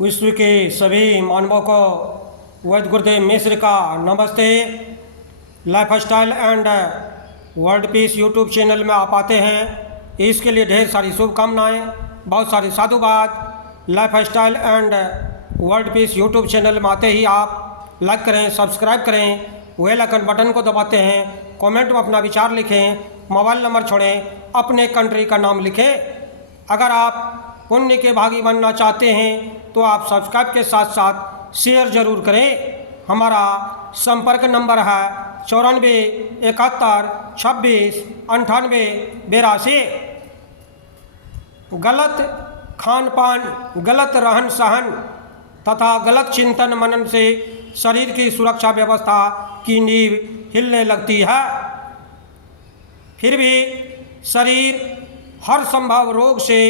विश्व के सभी मानवों को वैद्य गुरुदेव मिश्र का नमस्ते। Life style and world peace YouTube channel में आप आते हैं, इसके लिए ढेर सारी शुभकामनाएं, बहुत सारी साधुवाद। Life style and world peace YouTube channel में आते ही आप लाइक करें, सब्सक्राइब करें, बेल आइकन बटन को दबाते हैं, कमेंट में अपना विचार लिखें, मोबाइल नंबर छोड़ें, अपने कंट्री का नाम लिखें। अगर आप पुण्य के भागी बनना चाहते हैं तो आप सब्सक्राइब के साथ साथ शेयर जरूर करें। हमारा संपर्क नंबर है 94 71 26 98 82। गलत खान पान, गलत रहन सहन तथा गलत चिंतन मनन से शरीर की सुरक्षा व्यवस्था की नींव हिलने लगती है। फिर भी शरीर हर संभव रोग से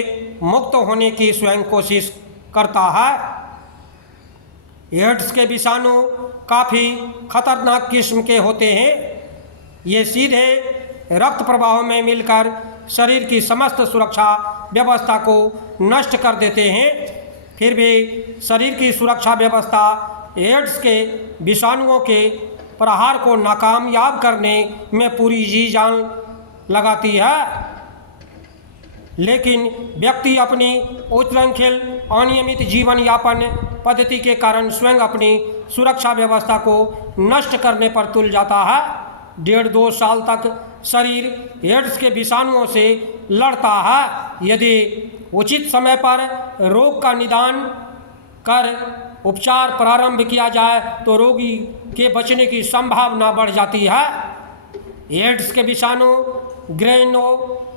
मुक्त होने की स्वयं कोशिश करता है। एड्स के विषाणु काफ़ी खतरनाक किस्म के होते हैं। ये सीधे रक्त प्रवाह में मिलकर शरीर की समस्त सुरक्षा व्यवस्था को नष्ट कर देते हैं। फिर भी शरीर की सुरक्षा व्यवस्था एड्स के विषाणुओं के प्रहार को नाकामयाब करने में पूरी जी जान लगाती है। लेकिन व्यक्ति अपनी उच्छृंखल अनियमित जीवन यापन पद्धति के कारण स्वयं अपनी सुरक्षा व्यवस्था को नष्ट करने पर तुल जाता है। 1.5-2 साल तक शरीर एड्स के विषाणुओं से लड़ता है। यदि उचित समय पर रोग का निदान कर उपचार प्रारंभ किया जाए तो रोगी के बचने की संभावना बढ़ जाती है। एड्स के विषाणु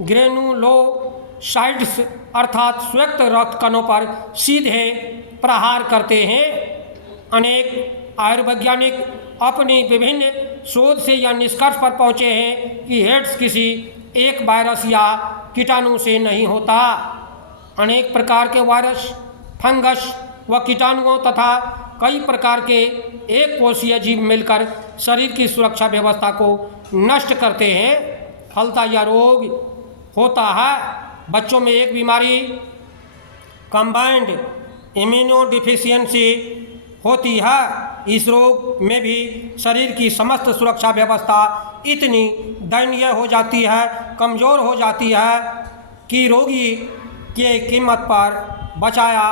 ग्रेनुलोसाइट्स अर्थात श्वेत रक्त कणों पर सीधे प्रहार करते हैं। अनेक आयुर्वैज्ञानिक अपनी विभिन्न शोध से यह निष्कर्ष पर पहुंचे हैं कि एड्स किसी एक वायरस या कीटाणु से नहीं होता। अनेक प्रकार के वायरस, फंगस व कीटाणुओं तथा कई प्रकार के एक कोशीय जीव मिलकर शरीर की सुरक्षा व्यवस्था को नष्ट करते हैं। फलतः यह रोग होता है। बच्चों में एक बीमारी कंबाइंड इम्यूनोडिफिशियंसी होती है। इस रोग में भी शरीर की समस्त सुरक्षा व्यवस्था इतनी दयनीय हो जाती है, कमज़ोर हो जाती है कि रोगी के कीमत पर बचाया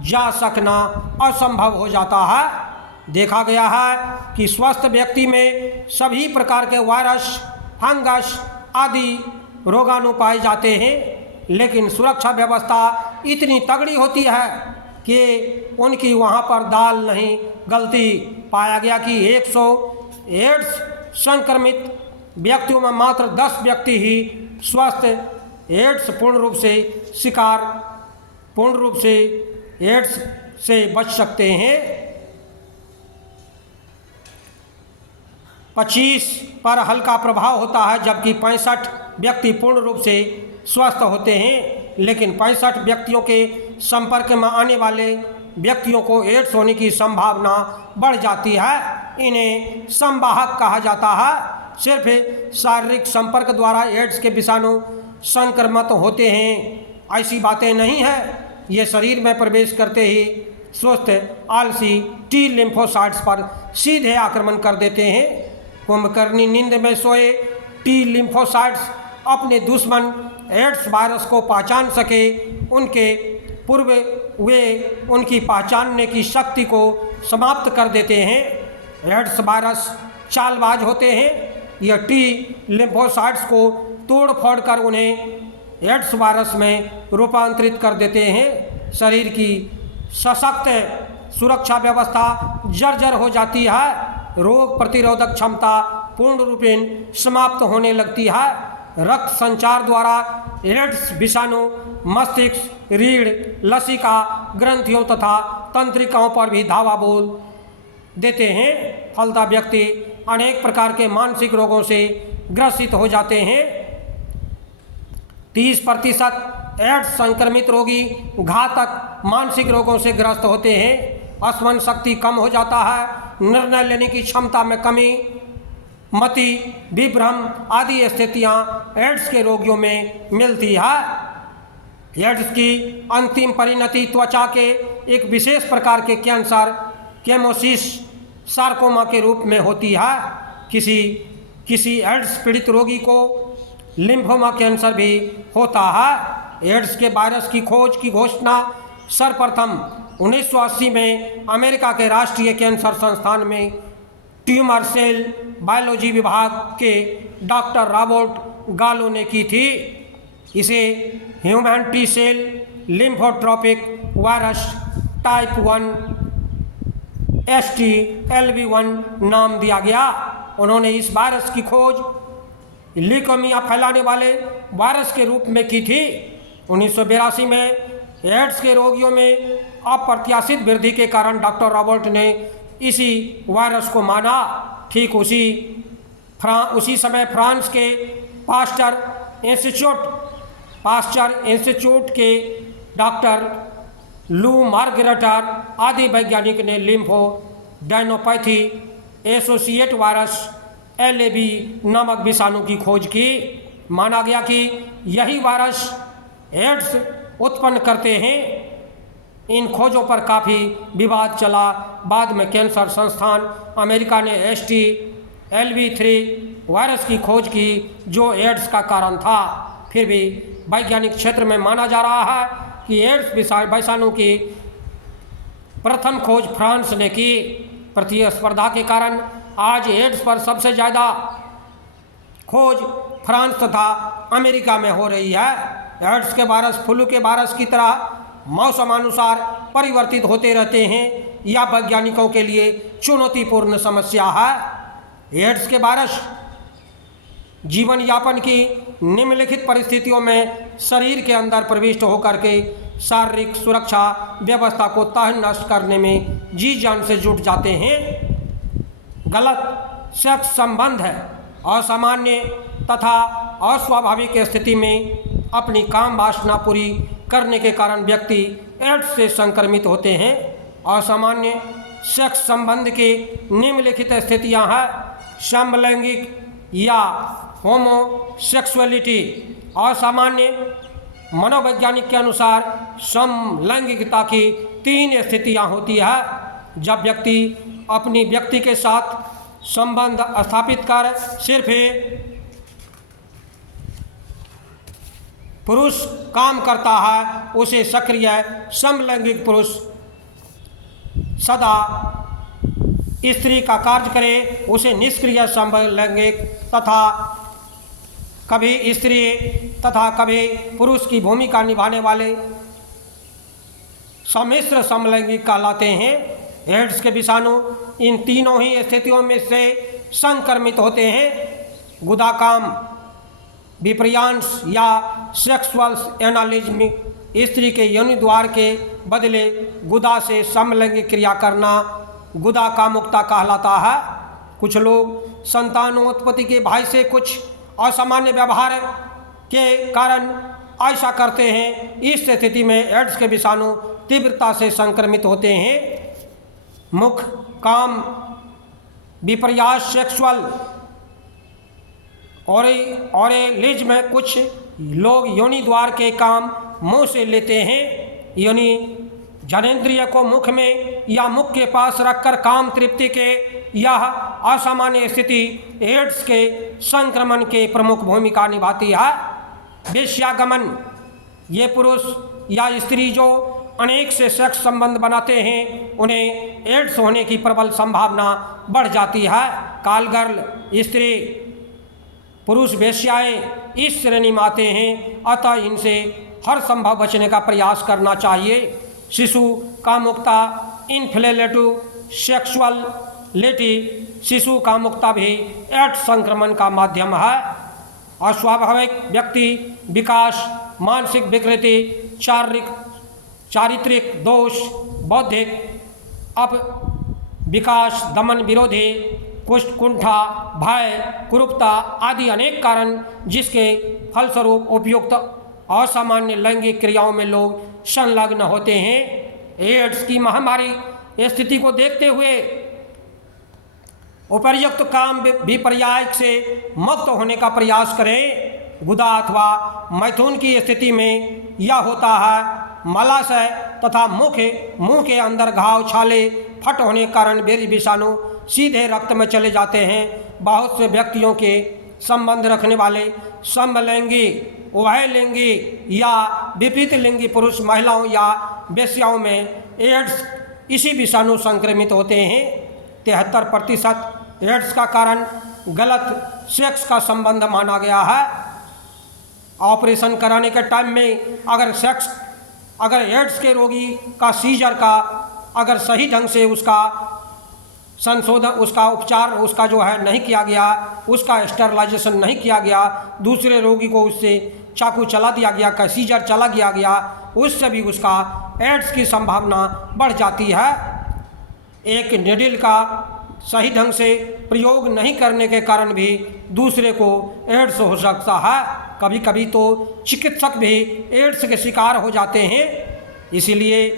जा सकना असंभव हो जाता है। देखा गया है कि स्वस्थ व्यक्ति में सभी प्रकार के वायरस, फंगस आदि रोगाणु पाए जाते हैं, लेकिन सुरक्षा व्यवस्था इतनी तगड़ी होती है कि उनकी वहाँ पर दाल नहीं गलती। पाया गया कि 100 एड्स संक्रमित व्यक्तियों में मात्र 10 व्यक्ति ही स्वस्थ एड्स पूर्ण रूप से एड्स से बच सकते हैं। 25 पर हल्का प्रभाव होता है, जबकि 65 व्यक्ति पूर्ण रूप से स्वस्थ होते हैं। लेकिन 65 व्यक्तियों के संपर्क में आने वाले व्यक्तियों को एड्स होने की संभावना बढ़ जाती है। इन्हें संवाहक कहा जाता है। सिर्फ शारीरिक संपर्क द्वारा एड्स के विषाणु संक्रमित होते हैं ऐसी बातें नहीं है। ये शरीर में प्रवेश करते ही स्वस्थ आलसी टी लिम्फोसाइट्स पर सीधे आक्रमण कर देते हैं। कुंभकर्णी नींद में सोए टी लिम्फोसाइट्स अपने दुश्मन एड्स वायरस को पहचान सके उनके पूर्व वे उनकी पहचानने की शक्ति को समाप्त कर देते हैं। एड्स वायरस चालबाज होते हैं। यह टी लिम्फोसाइट्स को तोड़ फोड़ कर उन्हें एड्स वायरस में रूपांतरित कर देते हैं। शरीर की सशक्त सुरक्षा व्यवस्था जर्जर हो जाती है। रोग प्रतिरोधक क्षमता पूर्ण रूपेण समाप्त होने लगती है। रक्त संचार द्वारा एड्स विषाणु मस्तिष्क, रीढ़, लसिका ग्रंथियों तथा तंत्रिकाओं पर भी धावा बोल देते हैं। फलतः व्यक्ति अनेक प्रकार के मानसिक रोगों से ग्रसित हो जाते हैं। 30% एड्स संक्रमित रोगी घातक मानसिक रोगों से ग्रस्त होते हैं। स्मरण शक्ति कम हो जाता है, निर्णय लेने की क्षमता में कमी, मति विभ्रम आदि स्थितियां एड्स के रोगियों में मिलती है। एड्स की अंतिम परिणति त्वचा के एक विशेष प्रकार के कैंसर केमोसिस सार्कोमा के रूप में होती है। किसी एड्स पीड़ित रोगी को लिम्फोमा कैंसर भी होता है। एड्स के वायरस की खोज की घोषणा सर्वप्रथम 1980 में अमेरिका के राष्ट्रीय कैंसर संस्थान में ट्यूमर सेल बायोलॉजी विभाग के डॉक्टर रॉबर्ट गालो ने की थी। इसे human T cell lymphotropic virus type 1 HTLV-1 नाम दिया गया। उन्होंने इस वायरस की खोज ल्यूकेमिया फैलाने वाले वायरस के रूप में की थी। 1982 में एड्स के रोगियों में अप्रत्याशित वृद्धि के कारण डॉक्टर रॉबर्ट ने इसी वायरस को माना। ठीक उसी समय फ्रांस के पास्चर इंस्टीट्यूट के डॉक्टर लू मार्गरेटर आदि वैज्ञानिक ने लिम्फोडेनोपैथी एसोसिएट वायरस LAV नामक विषाणु की खोज की। माना गया कि यही वायरस एड्स उत्पन्न करते हैं। इन खोजों पर काफ़ी विवाद चला। बाद में कैंसर संस्थान अमेरिका ने HTLV-3 वायरस की खोज की जो एड्स का कारण था। फिर भी वैज्ञानिक क्षेत्र में माना जा रहा है कि एड्स विषाणु की प्रथम खोज फ्रांस ने की। प्रतिस्पर्धा के कारण आज एड्स पर सबसे ज़्यादा खोज फ्रांस तथा अमेरिका में हो रही है। एड्स के वायरस फ्लू के वायरस की तरह मौसमानुसार परिवर्तित होते रहते हैं। यह वैज्ञानिकों के लिए चुनौतीपूर्ण समस्या है। एड्स के वायरस जीवन यापन की निम्नलिखित परिस्थितियों में शरीर के अंदर प्रविष्ट होकर के शारीरिक सुरक्षा व्यवस्था को तहस नष्ट करने में जी जान से जुट जाते हैं। गलत सेक्स संबंध है असामान्य तथा अस्वाभाविक स्थिति में अपनी काम वासना पूरी करने के कारण व्यक्ति एड्स से संक्रमित होते हैं। असामान्य सेक्स संबंध की निम्नलिखित स्थितियां हैं: समलैंगिक या होमोसेक्सुअलिटी। असामान्य मनोवैज्ञानिक के अनुसार समलैंगिकता की 3 स्थितियां होती है: जब व्यक्ति अपनी व्यक्ति के साथ संबंध स्थापित कर सिर्फ पुरुष काम करता है उसे सक्रिय समलैंगिक पुरुष सदा स्त्री का कार्य करे उसे निष्क्रिय समलैंगिक तथा कभी स्त्री तथा कभी पुरुष की भूमिका निभाने वाले सम्मिश्र समलैंगिक कहलाते हैं। एड्स के विषाणु इन तीनों ही स्थितियों में से संक्रमित होते हैं। गुदाकाम विपर्यांश या सेक्सुअल एनालिज्म स्त्री के योनि द्वार के बदले गुदा से समलैंगिक क्रिया करना गुदा कामुकता कहलाता है। कुछ लोग संतानोत्पत्ति के भय से कुछ असामान्य व्यवहार के कारण ऐसा करते हैं। इस स्थिति में एड्स के विषाणु तीव्रता से संक्रमित होते हैं। मुख काम विपर्यास सेक्सुअल ओरेलिज्म में कुछ लोग योनि द्वार के काम मुंह से लेते हैं। योनि जनेंद्रिय को मुख में या मुख के पास रखकर काम तृप्ति के यह असामान्य स्थिति एड्स के संक्रमण के प्रमुख भूमिका निभाती है। वेश्यागमन ये पुरुष या स्त्री जो अनेक से सेक्स संबंध बनाते हैं उन्हें एड्स होने की प्रबल संभावना बढ़ जाती है। कालगर्ल स्त्री पुरुष वेश्याएं इस श्रेणी में आते हैं, अतः इनसे हर संभव बचने का प्रयास करना चाहिए। शिशु कामुकता इन्फ्लेटिव सेक्सुअलिटी शिशु कामुकता भी एड्स संक्रमण का माध्यम है। अस्वाभाविक व्यक्ति विकास मानसिक विकृति चारित्रिक दोष बौद्धिक अप विकास दमन विरोधी कुंठा भय कुरूपता आदि अनेक कारण जिसके फलस्वरूप उपयुक्त असामान्य लैंगिक क्रियाओं में लोग संलग्न होते हैं। एड्स की महामारी स्थिति को देखते हुए उपर्युक्त काम विपर्याय से मुक्त होने का प्रयास करें। गुदा अथवा मैथुन की स्थिति में यह होता है मलाशय तथा मुंह के अंदर घाव, छाले, फट होने के कारण बेरी विषाणु सीधे रक्त में चले जाते हैं। बहुत से व्यक्तियों के संबंध रखने वाले समलिंगी, उभयलिंगी या विपरीत लिंगी पुरुष, महिलाओं या वेश्याओं में एड्स इसी विषाणु संक्रमित होते हैं। 73% एड्स का कारण गलत सेक्स का संबंध माना गया है। ऑपरेशन कराने के टाइम में अगर एड्स के रोगी का सीजर का अगर सही ढंग से उसका संशोधन, उसका उपचार, उसका जो है नहीं किया गया, उसका स्टरलाइजेशन नहीं किया गया, दूसरे रोगी को उससे चाकू चला दिया गया, का सीजर चला गया, उससे भी उसका एड्स की संभावना बढ़ जाती है। एक निडिल का सही ढंग से प्रयोग नहीं करने के कारण भी दूसरे को एड्स हो सकता है। कभी कभी तो चिकित्सक भी एड्स के शिकार हो जाते हैं। इसीलिए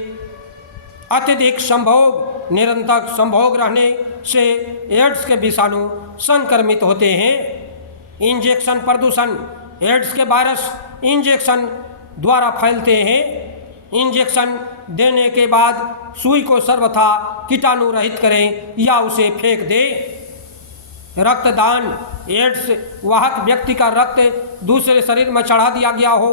अत्यधिक संभोग, निरंतर संभोग रहने से एड्स के विषाणु संक्रमित होते हैं। इंजेक्शन प्रदूषण, एड्स के वायरस इंजेक्शन द्वारा फैलते हैं। इंजेक्शन देने के बाद सुई को सर्वथा कीटाणु रहित करें या उसे फेंक दें। रक्तदान, एड्स वाहक व्यक्ति का रक्त दूसरे शरीर में चढ़ा दिया गया हो,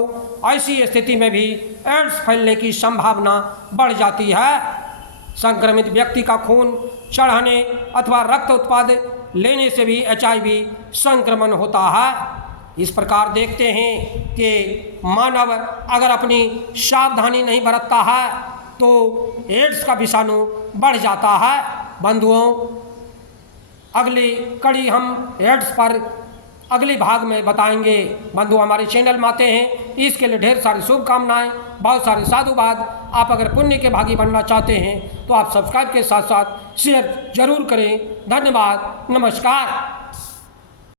ऐसी स्थिति में भी एड्स फैलने की संभावना बढ़ जाती है। संक्रमित व्यक्ति का खून चढ़ाने अथवा रक्त उत्पाद लेने से भी HIV संक्रमण होता है। इस प्रकार देखते हैं कि मानव अगर अपनी सावधानी नहीं बरतता है तो एड्स का विषाणु बढ़ जाता है। बंधुओं, अगली कड़ी हम एड्स पर अगले भाग में बताएंगे। बंधु हमारे चैनल में आते हैं, इसके लिए ढेर सारी शुभकामनाएं, बहुत सारे साधुवाद। आप अगर पुण्य के भागी बनना चाहते हैं तो आप सब्सक्राइब के साथ साथ शेयर जरूर करें। धन्यवाद, नमस्कार।